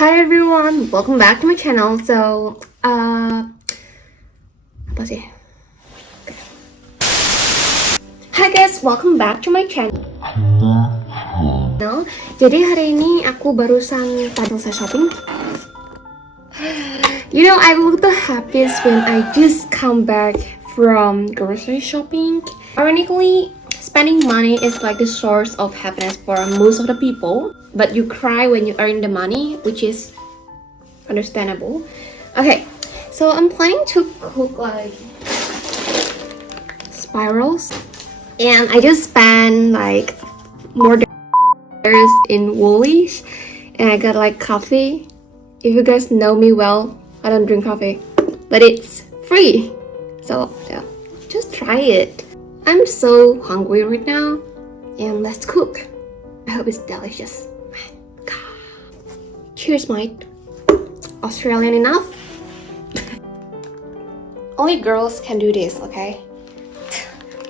Hi everyone, welcome back to my channel. Apa sih? Hi guys, welcome back to my channel. Jadi hari ini aku barusan tadi selesai shopping. You know, I look the happiest when I just come back from grocery shopping. Ironically, spending money is like the source of happiness for most of the people, but you cry when you earn the money, which is understandable. Okay, so I'm planning to cook like spirals, and I just spent like more than in Woolies, and I got like coffee. If you guys know me well, I don't drink coffee, but it's free, so yeah, just try it. I'm so hungry right now, and let's cook. I hope it's delicious. Cheers, mate. Australian enough? Only girls can do this, okay?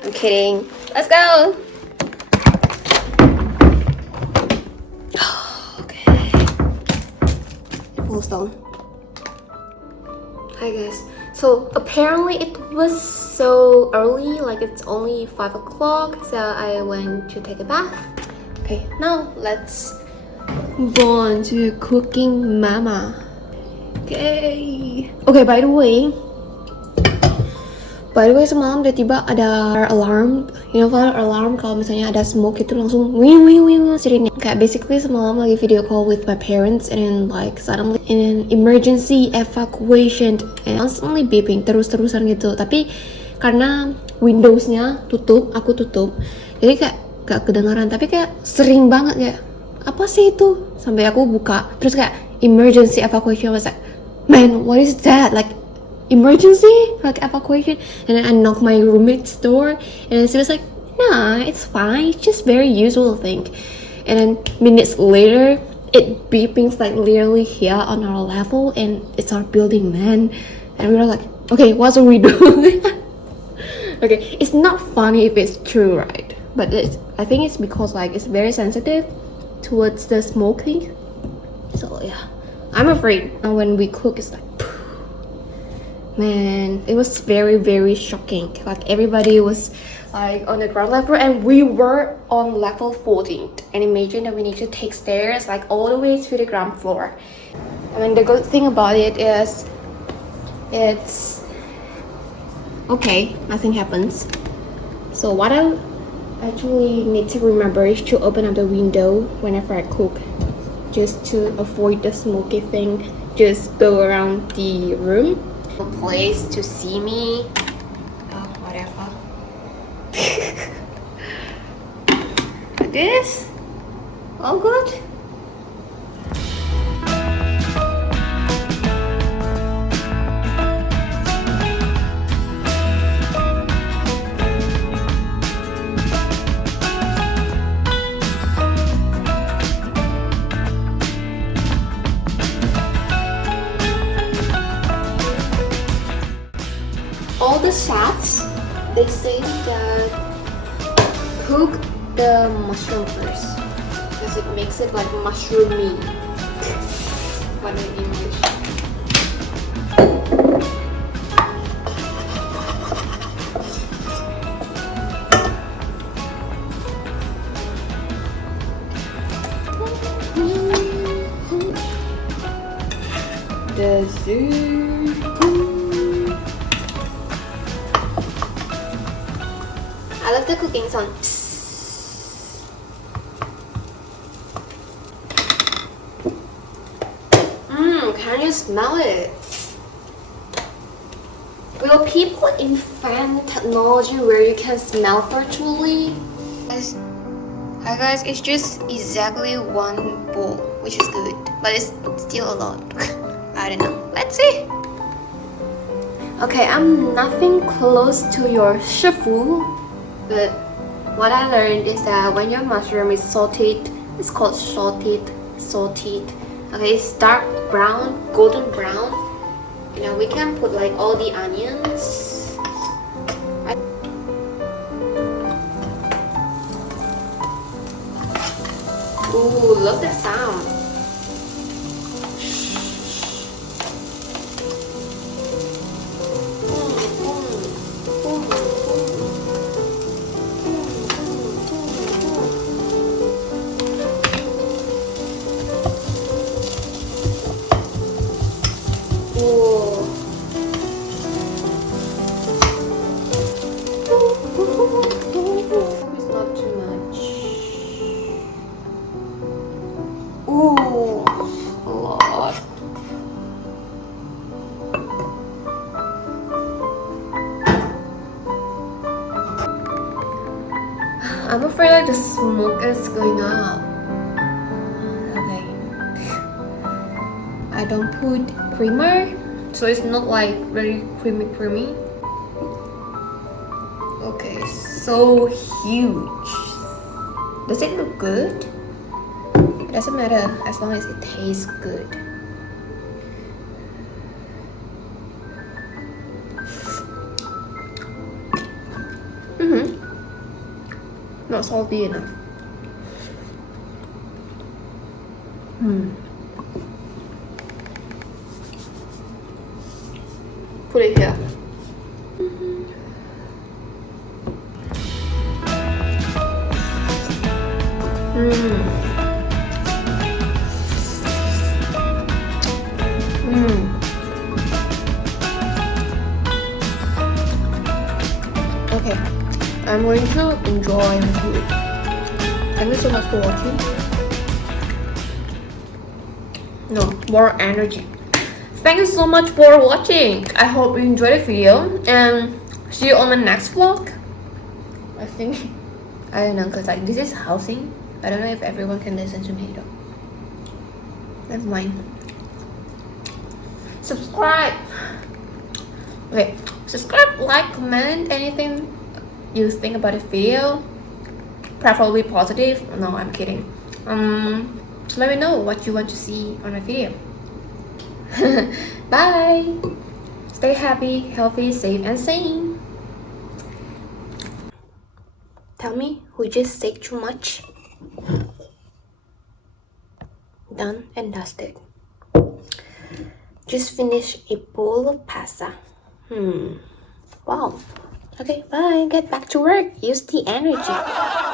I'm kidding. Let's go! Okay. Full stone. Hi guys. So apparently it was so early, like it's only 5 o'clock, so I went to take a bath. Okay, now let's move on to cooking mama. Okay, by the way, semalam tiba-tiba ada alarm. You know kan alarm kalau misalnya ada smoke itu langsung wing sirine. Kayak basically semalam lagi video call with my parents and then like suddenly an emergency evacuation and constantly beeping terus-terusan gitu. Tapi karena Windowsnya tutup, aku tutup, jadi kayak gak kedengaran. Tapi kayak sering banget ya. Apa sih itu? Sampai aku buka, terus kayak emergency evacuation. Was like, man, what is that? Like emergency, like evacuation. And then I knocked my roommate's door, and then she was like, nah, it's fine, it's just very usual thing. And then minutes later, it beepings like literally here on our level, and it's our building, man. And we were like, okay, what should we do? Okay, it's not funny if it's true, right? But I think it's because like it's very sensitive towards the smoking. So yeah, I'm afraid. And when we cook, it's like, man, it was very shocking. Like everybody was like on the ground level and we were on level 14. And imagine that we need to take stairs like all the way to the ground floor. I mean, the good thing about it is it's okay, nothing happens. So what I actually need to remember is to open up the window whenever I cook, just to avoid the smoky thing. Just go around the room. No place to see me. Oh, whatever. Like this. All good. All the chefs, they say that cook the mushroom first because it makes it like mushroomy. What in English? The zoo. I love the cooking sound. Can you smell it? Will people invent technology where you can smell virtually? Hi guys, it's just exactly one bowl, which is good, but it's still a lot. I don't know. Let's see. Okay, I'm nothing close to your shifu. But what I learned is that when your mushroom is salted, it's called salted. Okay, it's dark brown, golden brown. You know, we can put like all the onions. Ooh, love that sound. the smoke is going up. Okay. I don't put creamer, so it's not like very creamy. Okay, so huge. Does it look good? It doesn't matter as long as it tastes good. Not salty enough. Put it here. Okay, I'm going to enjoy the food. Thank you so much for watching. No, more energy. Thank you so much for watching. I hope you enjoyed the video and see you on my next vlog. I think, I don't know, because like this is housing. I don't know if everyone can listen to me though. Never mind. Subscribe. Okay, subscribe, like, comment anything you think about the video. Preferably positive. No, I'm kidding. Let me know what you want to see on my video. Bye. Stay happy, healthy, safe, and sane. Tell me who just said too much. Done and dusted. Just finished a bowl of pasta. Wow. Okay, bye. Get back to work. Use the energy.